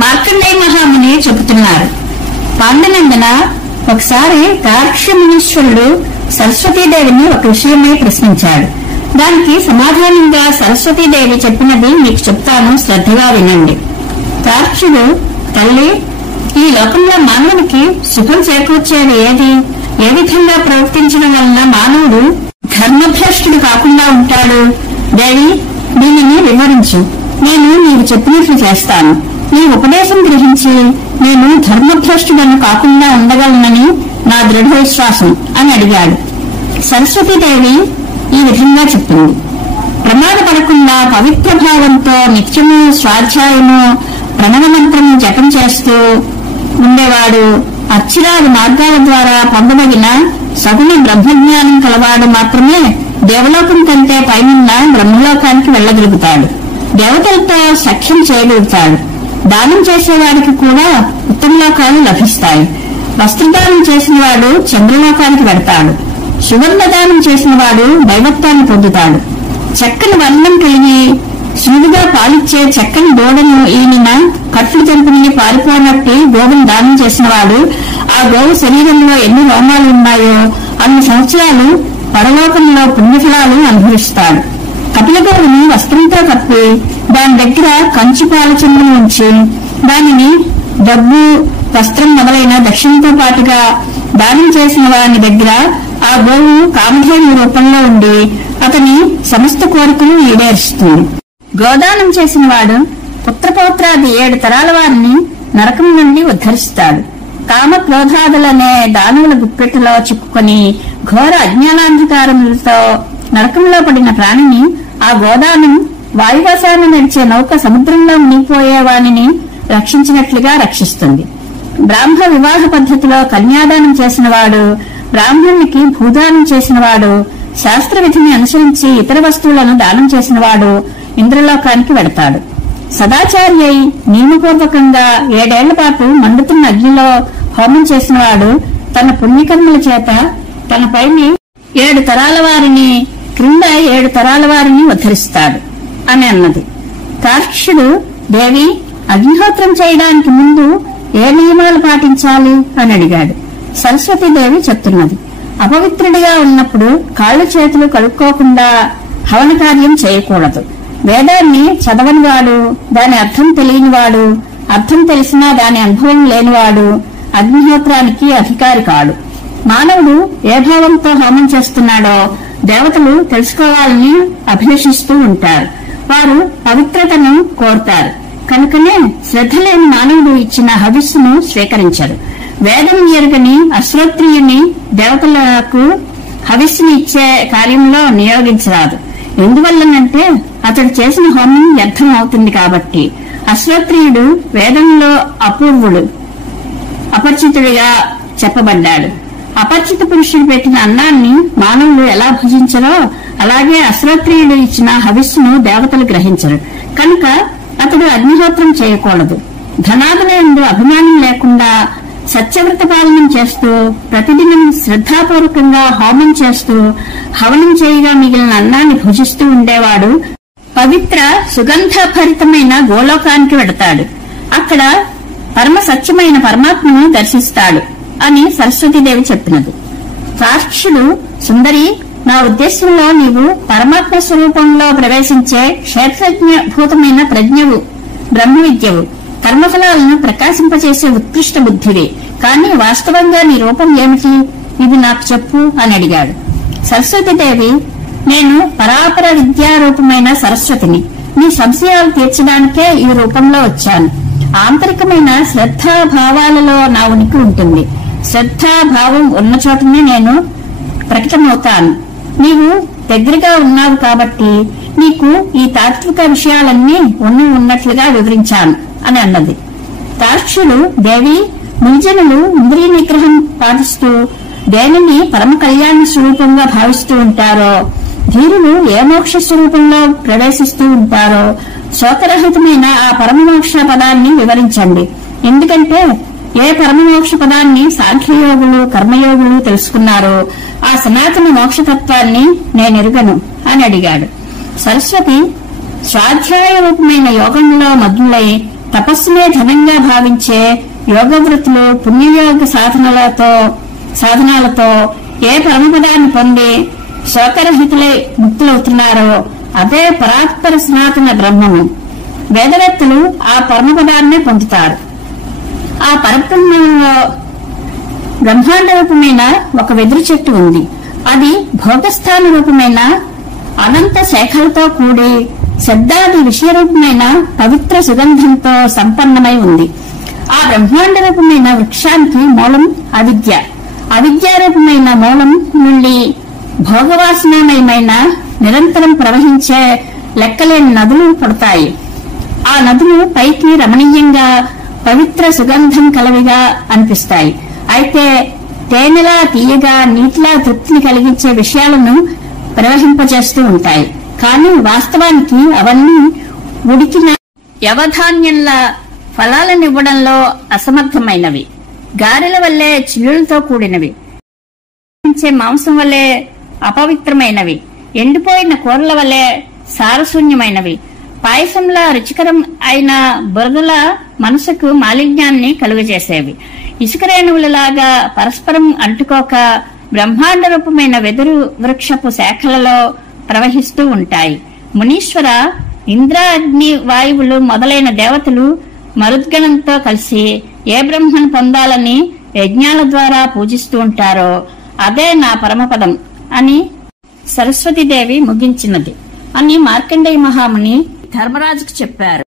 మార్కండేయ మహాముని చెబుతున్నారు. పాండనందన, ఒకసారి తార్క్ష్య మునీశ్వరుడు సరస్వతీదేవిని ఒక విషయమై ప్రశ్నించాడు. దానికి సమాధానంగా సరస్వతీదేవి చెప్పినది మీకు చెప్తాను, శ్రద్ధగా వినండి. తార్క్ష్యుడు, తల్లి, ఈ లోకంలో మానవునికి సుఖం చేకూర్చేది ఏది? ఏ విధంగా ప్రవర్తించడం వలన మానవుడు ధర్మభ్రష్టుడు కాకుండా ఉంటాడు? దేవి, దీనిని వివరించు. నేను నీవు చెప్పినట్లు చేస్తాను. నీ ఉపదేశం గ్రహించి నేను ధర్మభ్రష్టుడను కాకుండా ఉండగలనని నా దృఢ విశ్వాసం అని అడిగాడు. సరస్వతీదేవి ఈ విధంగా చెప్పింది. ప్రమాదపడకుండా పవిత్ర భావంతో నిత్యము స్వాధ్యాయము ప్రణవ మంత్రం జపం చేస్తూ ఉండేవాడు, అక్షరాది మార్గాల ద్వారా పొందదగిన సగుణ బ్రహ్మజ్ఞానం కలవాడు మాత్రమే దేవలోకం కంటే పైనున్న బ్రహ్మలోకానికి వెళ్లగలుగుతాడు. దేవతలతో సఖ్యం చేయగలుగుతాడు. దానం చేసేవాడికి కూడా ఉత్తమలోకాలు లభిస్తాయి. వస్త్రదానం చేసిన వాడు చంద్రలోకానికి వెడతాడు. సుగంధ దానం చేసిన వాడు దైవత్వాన్ని పొందుతాడు. చక్కని వర్ణం కలిగి సులువుగా పాలిచ్చే చక్కని గోడను ఈయన కట్లు తెంపుని పారిపోయినట్టు గోవును దానం చేసిన వాడు ఆ గోవు శరీరంలో ఎన్ని రోమాలు ఉన్నాయో అన్ని సంవత్సరాలు పరలోకంలో పుణ్యఫలాలు అనుభవిస్తాడు. కపిల గోవుని వస్త్రంతో కప్పి దాని దగ్గర కంచు పాలచంద్రం ఉంచి దానిని డబ్బు, వస్త్రం మొదలైన దక్షిణతో పాటుగా దానం చేసిన వాని దగ్గర ఆ గోవు కామధేను రూపంలో ఉండి అతని సమస్త కోరికలు ఈడేరుస్తుంది. గోదానం చేసిన వాడు పుత్రపౌత్రాది 7 తరాల వారిని నరకం నుండి ఉద్ధరిస్తాడు. కామ క్రోధాదులనే దానవుల గుప్పెట్టులో చిక్కుకొని ఘోర అజ్ఞానాంధకారములతో నరకంలో పడిన ప్రాణిని ఆ గోదానం వాయువశాన నడిచే నౌక సముద్రంలో మునిగిపోయే వానిని రక్షించినట్లుగా రక్షిస్తుంది. బ్రాహ్మ వివాహ పద్ధతిలో కన్యాదానం చేసిన వాడు, బ్రాహ్మణునికి భూదానం చేసిన వాడు, శాస్త్ర విధిని అనుసరించి ఇతర వస్తువులను దానం చేసిన వాడు ఇంద్రలోకానికి వెడతాడు. సదాచారి అయి నియమపూర్వకంగా 7 ఏళ్ల పాటు మండుతున్న అగ్నిలో హోమం చేసిన వాడు తన పుణ్యకర్మల చేత తన పైని 7 తరాల వారిని, క్రింద 7 తరాల వారిని ఉద్ధరిస్తాడు అని అన్నది. తార్క్ష్యుడు, దేవి, అగ్నిహోత్రం చేయడానికి ముందు ఏ నియమాలు పాటించాలి అని అడిగాడు. సరస్వతీదేవి చెప్తున్నది. అపవిత్రుడిగా ఉన్నప్పుడు కాళ్ళు చేతులు కడుక్కోకుండా హవన కార్యం చేయకూడదు. వేదాన్ని చదవనివాడు, దాని అర్థం తెలియనివాడు, అర్థం తెలిసినా దాని అనుభవం లేనివాడు అగ్నిహోత్రానికి అధికారి కాడు. మానవుడు ఏ భావంతో హోమం చేస్తున్నాడో దేవతలు తెలుసుకోవాలని అభిలషిస్తూ ఉంటారు. వారు పవిత్రతను కోరుతారు. కనుకనే శ్రద్ధ లేని మానవుడు ఇచ్చిన హవిస్సును స్వీకరించరు. వేదం ఎరుగని అశ్రోత్రియుని దేవతలకు హవిస్సుని ఇచ్చే కార్యంలో నియోగించరాదు. ఎందువల్లనంటే అతడు చేసిన హోమం వ్యర్థం అవుతుంది కాబట్టి. అశ్రోత్రియుడు వేదంలో అపూర్వుడు, అపరిచితుడిగా చెప్పబడ్డాడు. అపరిచిత పురుషుడు పెట్టిన అన్నాన్ని మానవులు ఎలా భుజించరో అలాగే అశ్రోత్రియుడు ఇచ్చిన హవిస్సును దేవతలు గ్రహించరు. కనుక అతడు అగ్నిహోత్రం చేయకూడదు. ధనాదులందు అభిమానం లేకుండా సత్యవ్రత పాలనం చేస్తూ ప్రతిదినం శ్రద్ధాపూర్వకంగా హోమం చేస్తూ హవనం చేయగా మిగిలిన అన్నాన్ని భుజిస్తూ ఉండేవాడు పవిత్ర సుగంధభరితమైన గోలోకానికి వెడతాడు. అక్కడ పరమ సత్యమైన పరమాత్మను దర్శిస్తాడు అని సరస్వతీదేవి చెప్పినది. తార్క్ష్యుడు, సుందరి, నా ఉద్దేశంలో నీవు పరమాత్మ స్వరూపంలో ప్రవేశించే క్షేత్రజ్ఞభూతమైన ప్రజ్ఞవు, బ్రహ్మ విద్యవు, కర్మఫలాలను ప్రకాశింపచేసే ఉత్కృష్ట బుద్ధివి. కానీ వాస్తవంగా నీ రూపం ఏమిటి? ఇది నాకు చెప్పు అని అడిగాడు. సరస్వతీదేవి, నేను పరాపర విద్యారూపమైన సరస్వతిని. నీ సంశయాలు తీర్చడానికే ఈ రూపంలో వచ్చాను. ఆంతరికమైన శ్రద్ధాభావాలలో నా ఉనికి ఉంటుంది. శ్రద్ధాభావం ఉన్న చోటనే నేను ప్రకటమవుతాను. నీవు దగ్గరగా ఉన్నావు కాబట్టి నీకు ఈ తాత్విక విషయాలన్నీ ఉన్నట్లుగా వివరించాను అని అన్నది. తార్క్ష్యుడు, దేవి, మునిజనులు ఇంద్రియ నిగ్రహం పాటిస్తూ దేనిని పరమ కళ్యాణ స్వరూపంగా భావిస్తూ ఉంటారో, ధీరులు ఏ మోక్ష స్వరూపంలో ప్రవేశిస్తూ ఉంటారో శోకరహితమైన ఆ పరమమోక్ష పదాన్ని వివరించండి. ఎందుకంటే ఏ పరమమోక్ష పదాన్ని సాంఖ్యయోగులు, కర్మయోగులు తెలుసుకున్నారో ఆ సనాతన మోక్షతత్వాన్ని నేనెరుగను అని అడిగాడు. సరస్వతి, స్వాధ్యాయ రూపమైన యోగంలో మగ్నులై తపస్సునే ధనంగా భావించే యోగవృత్తులు పుణ్యయోగ సాధనాలతో ఏ పరమపదాన్ని పొంది శోకరహితులై ముక్తులవుతున్నారో అదే పరాత్పర సనాతన బ్రహ్మము. వేదవేత్తలు ఆ పరమపదాన్నే పొందుతారు. ఆ పరబ్రహ్మంలో బ్రహ్మాండ రూపమైన ఒక వెదురు చెట్టు ఉంది. అది భోగస్థాన రూపమైన అనంత శాఖలతో కూడి శబ్దాది విషయరూపమైన పవిత్ర సుగంధంతో సంపన్నమై ఉంది. ఆ బ్రహ్మాండ రూపమైన వృక్షానికి మూలం అవిద్య. అవిద్యారూపమైన మూలం నుండి భోగవాసనామయమైన నిరంతరం ప్రవహించే లెక్కలేని నదులు పుడతాయి. ఆ నదులు పైకి రమణీయంగా పవిత్ర సుగంధం కలవిగా అనిపిస్తాయి. అయితే తేనెలా తీయగా నీటిలా తృప్తిని కలిగించే విషయాలను ప్రవహింపజేస్తూ ఉంటాయి. కానీ వాస్తవానికి అవన్నీ ఉడికిన యవధాన్యంలా ఫలాలనివ్వడంలో అసమర్థమైనవి, గారెల వల్లే చిల్లులతో కూడినవి, మాంసం వల్లే అపవిత్రమైనవి, ఎండిపోయిన కూరల వల్లే సారశూన్యమైనవి, పాయసంలా రుచికరం అయిన బురదల మనసుకు మాలిన్యాన్ని కలుగజేసేవి, ఇసుక రేణువులలాగా పరస్పరం అంటుకోక బ్రహ్మాండ రూపమైన వెదురు వృక్షపు శాఖలలో ప్రవహిస్తూ ఉంటాయి. మునీశ్వర, ఇంద్ర, అగ్ని, వాయువులు మొదలైన దేవతలు మరుద్గణంతో కలిసి ఏ బ్రహ్మను పొందాలని యజ్ఞాల ద్వారా పూజిస్తూ ఉంటారో అదే నా పరమపదం అని సరస్వతీదేవి ముగించినది అని మార్కండేయ మహాముని ధర్మరాజుకు చెప్పారు.